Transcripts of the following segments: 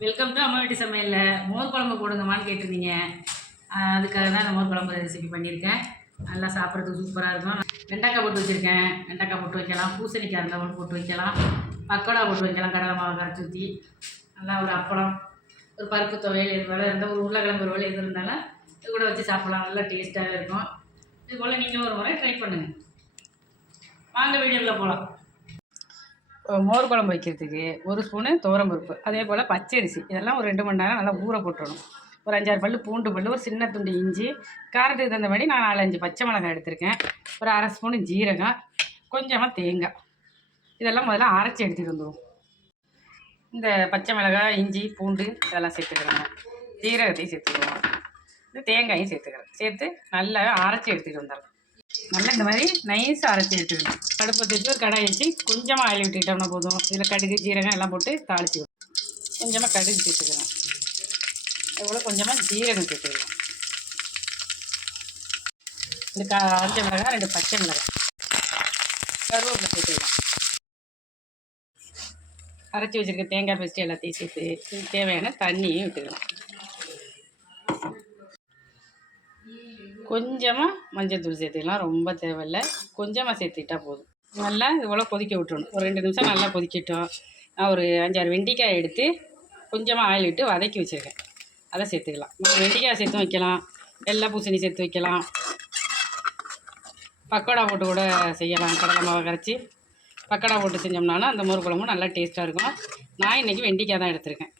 Welcome to அம்மா வீட்டு சமையலில். மோர் குழம்பு போடுங்கம்மான்னு கேட்டிருந்தீங்க. அதுக்காக தான் நான் மோர் குழம்பு ரெசிபி பண்ணியிருக்கேன். நல்லா சாப்பிட்றதுக்கு சூப்பராக இருக்கும். வெண்டைக்காய் போட்டு வச்சுருக்கேன். வெண்டைக்காய் போட்டு வைக்கலாம். பூசணிக்காய் இருந்தால் ஒன்று போட்டு வைக்கலாம். பக்கோடா போட்டு வைக்கலாம். கடலை மாவு கரைச்சி ஊற்றி நல்லா ஒரு அப்பளம் ஒரு பருப்பு துவையல் எது வேலை இருந்தால் ஒரு உருளைக்கிழங்கு ஒரு வேலை எது இருந்தாலும் இது கூட வச்சு சாப்பிடலாம். நல்லா டேஸ்ட்டாக இருக்கும். இது போல் நீங்களும் ஒரு முறை ட்ரை பண்ணுங்கள் வாங்க வீடியோவில் போகலாம் மோர் குழம்பு வைக்கிறதுக்கு ஒரு ஸ்பூனு துவரம்பருப்பு அதே போல் பச்சரிசி. இதெல்லாம் ஒரு ரெண்டு மணி நேரம் நல்லா ஊற போட்டுடணும். ஒரு அஞ்சாறு பல் பூண்டு பல்லு ஒரு சின்ன துண்டு இஞ்சி காரத்துக்கு தகுந்த மாதிரி நான் நாலஞ்சு பச்சை மிளகாய் எடுத்திருக்கேன். ஒரு அரை ஸ்பூனு ஜீரகம் கொஞ்சமாக தேங்காய். இதெல்லாம் முதல்ல அரைச்சி எடுத்துகிட்டு வந்துடுவோம் இந்த பச்சை மிளகாய் இஞ்சி பூண்டு இதெல்லாம் சேர்த்துக்கிறோங்க ஜீரகத்தையும் சேர்த்துக்கிறோம் இந்த தேங்காயும் சேர்த்துக்கிறேன் சேர்த்து நல்லா அரைச்சி எடுத்துகிட்டு வந்துடுறேன் நல்லா இந்த மாதிரி நைஸாக அரைச்சி எடுத்துக்கணும். கடுப்பு வச்சு ஒரு கடாய் வச்சு கொஞ்சமாக ஆயில் விட்டுக்கிட்டோம்னா போதும். இதில் கடுகு ஜீரகம் எல்லாம் போட்டு தாளிச்சு கொஞ்சமாக கடுகு சேர்த்துக்கலாம். எவ்வளோ கொஞ்சமாக ஜீரகம் சேர்த்துக்கலாம். இந்த க அரைச்ச மிளகாய் ரெண்டு பச்சை மிளகாய் கருவேப்பிலை சேர்த்துக்கலாம். அரைச்சி வச்சுருக்க தேங்காய் பேஸ்ட்டு எல்லாத்தையும் சேர்த்து தேவையான தண்ணியும் விட்டுக்கலாம் கொஞ்சமாக மஞ்சள்தூள் சேர்த்துக்கலாம். ரொம்ப தேவையில்லை. கொஞ்சமாக சேர்த்துக்கிட்டா போதும். நல்லா இவ்வளோ கொதிக்க விட்டுணும் ஒரு ரெண்டு நிமிஷம் நல்லா கொதிக்கட்டும். நான் ஒரு அஞ்சாறு வெண்டைக்காய் எடுத்து கொஞ்சமாக ஆயில் விட்டு வதக்கி வச்சுருக்கேன். அதை சேர்த்துக்கலாம். வெண்டிக்காய் சேர்த்து வைக்கலாம். எல்லா பூசணி சேர்த்து வைக்கலாம். பக்கோடா போட்டு கூட செய்யலாம். கடலை மாவை கரைச்சி பக்கோடா போட்டு செஞ்சோம்னாலும் அந்த மோர் குழம்பு நல்லா டேஸ்ட்டாக இருக்கும். நான் இன்றைக்கி வெண்டிக்காய் தான் எடுத்திருக்கேன்.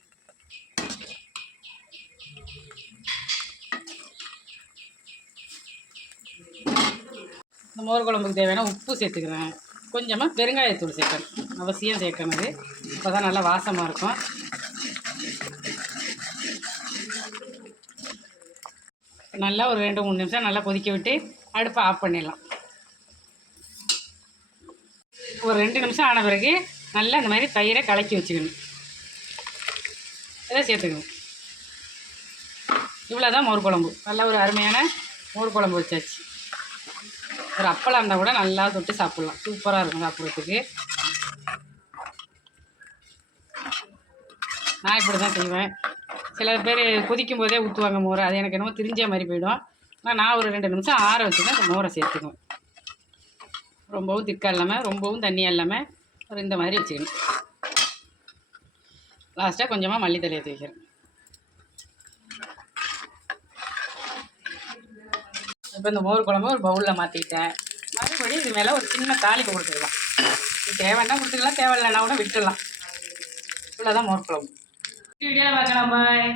இந்த மோர் குழம்புக்கு தேவையான உப்பு சேர்த்துக்கிறேன். கொஞ்சமாக பெருங்காயத்தூள் சேர்க்கணும் அவசியம் சேர்க்கணும் அது அப்போ தான் நல்லா வாசமாக இருக்கும். நல்லா ஒரு ரெண்டு மூணு நிமிஷம் நல்லா கொதிக்க விட்டு அடுப்பை ஆஃப் பண்ணிடலாம். ஒரு ரெண்டு நிமிஷம் ஆன பிறகு நல்லா இந்த மாதிரி தயிரை கலக்கி வச்சுக்கணும். இதை சேர்த்துக்கணும். இவ்வளோ தான் மோர் குழம்பு. நல்லா ஒரு அருமையான மோர் குழம்பு வச்சாச்சு. ஒரு அப்பளம் இருந்தால் கூட நல்லா தொட்டு சாப்பிட்லாம். சூப்பராக இருக்கும் சாப்பிட்றதுக்கு. நான் இப்படி தான் செய்வேன். சில பேர் கொதிக்கும் போதே ஊற்றுவாங்க மோரை. அது எனக்கு என்னமோ திரிஞ்ச மாதிரி போயிடும். ஆனால் நான் ஒரு ரெண்டு நிமிஷம் ஆற வச்சு தான் அந்த மோரை சேர்த்துக்குவேன். ரொம்பவும் திக்காக இல்லாமல் ரொம்பவும் தண்ணியாக இல்லாமல் ஒரு இந்த மாதிரி வச்சுக்கணும். லாஸ்ட்டாக கொஞ்சமாக மல்லித்தலையை தூக்கிறேன் இப்போ இந்த மோர் குழம்பு ஒரு பவுலில் மாற்றிக்கிட்டேன் மறுபடியும் இது மேலே ஒரு சின்ன தாளிப்பு கொடுத்துக்கலாம் தேவைன்னா கொடுத்துக்கலாம் தேவையில்லைன்னா கூட விட்டுடலாம். இவ்வளோதான் மோர் குழம்பு. வீடியோவில் பார்க்கலாம் பாய்